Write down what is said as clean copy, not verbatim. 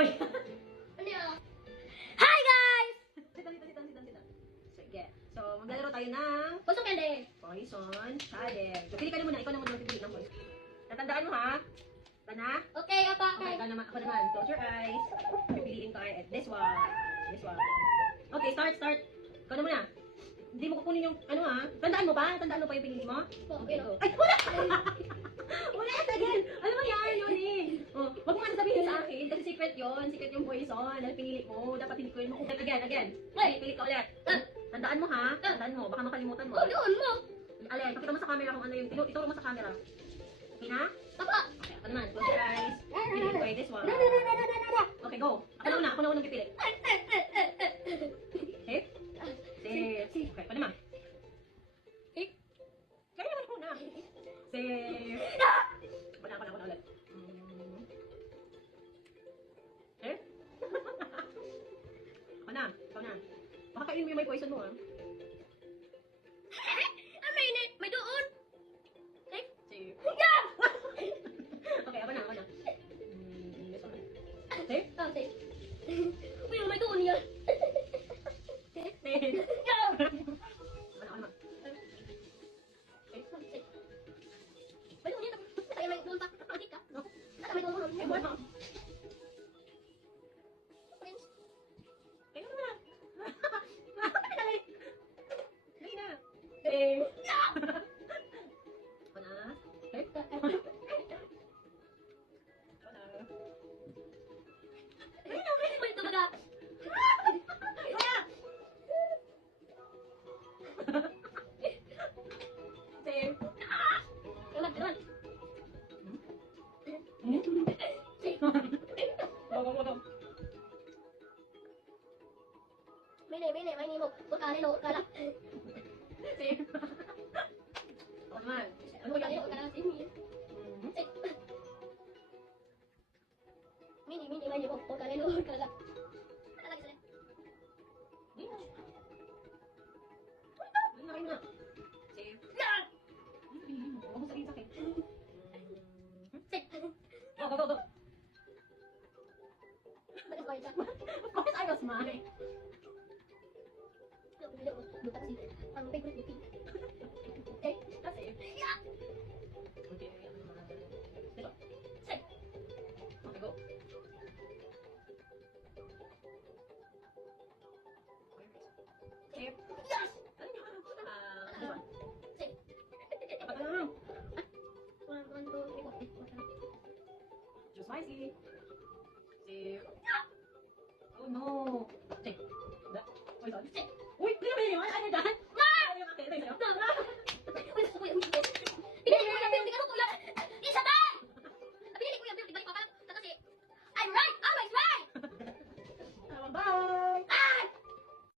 ba yan? Ano yun? Hi guys! Sit. Sige. So, maglalaro tayo ng Pusong candy. Poison Challenge. So, pili ka na muna. Ikaw na muna magpipili ng poison. Tatandaan mo ha? Tana? Okay, apa, Okay, okay. ako naman. Close your eyes. Pipiliin ko ay this one. This one. Okay, start. Ikaw na muna. Hindi mo kukunin yung, ano ha? Tandaan mo ba? Tandaan mo pa yung pinili mo? Okay, go. Ay, wala! Wala, again! Ano ba yan, yun eh? Oh, wag mo nga sabihin sa akin, kasi secret yun. Secret yung poison. Dahil pinili mo. Dapat hindi ko yun makukulit. Again. Pili ka ulit. Tandaan mo ha? Tandaan mo. Baka makalimutan mo. Oh, doon mo. Alin, pakita mo sa camera kung ano yung, ituro mo sa camera. Okay na? Papa. Okay, ako naman. Close your eyes. Pili ko ay this one. Okay, go. Ako na unang pipili. Safe? Safe. Okay, pa naman. Safe? Kaya naman ako na. Safe. Ako na ulit. Safe? Ikaw na. Baka kainin mo yung may poison mo ah. Ang mainit. May doon. Safe? Safe. Yeah! Okay, ako na. This one. Safe? Oh, safe. Uy, may doon yan. Safe. Yeah! Ako naman. Safe. May doon yan. Kaya may doon pa. Hindi ka. No? May doon. Ay, wala. Friends. Kaya mo na. Dali. Dali na. Safe. Ako na. Safe? Ako na. May tumaga. Wala. Safe. Kaman. Go. May nimo. Pagkain mo. Kala. Safe. Ako naman. Ano ba Pagkain mo. yan? Kala. Safe. Mini, may nimo. Pagkain mo. Kala. Lagi sila. Dali na. Safe. Yeah! Huwag mo sabihin sa akin. Safe. Go. Bakit ko ito? Of course, I was mine. Buta kasi. Ang favorite ko. Okay. That's it. Yeah! Okay. Dito. Safe. Okay, go. Safe. Yes! This one. Safe. Dapat na lang. 1, 2, 3, 4. Choose wisely.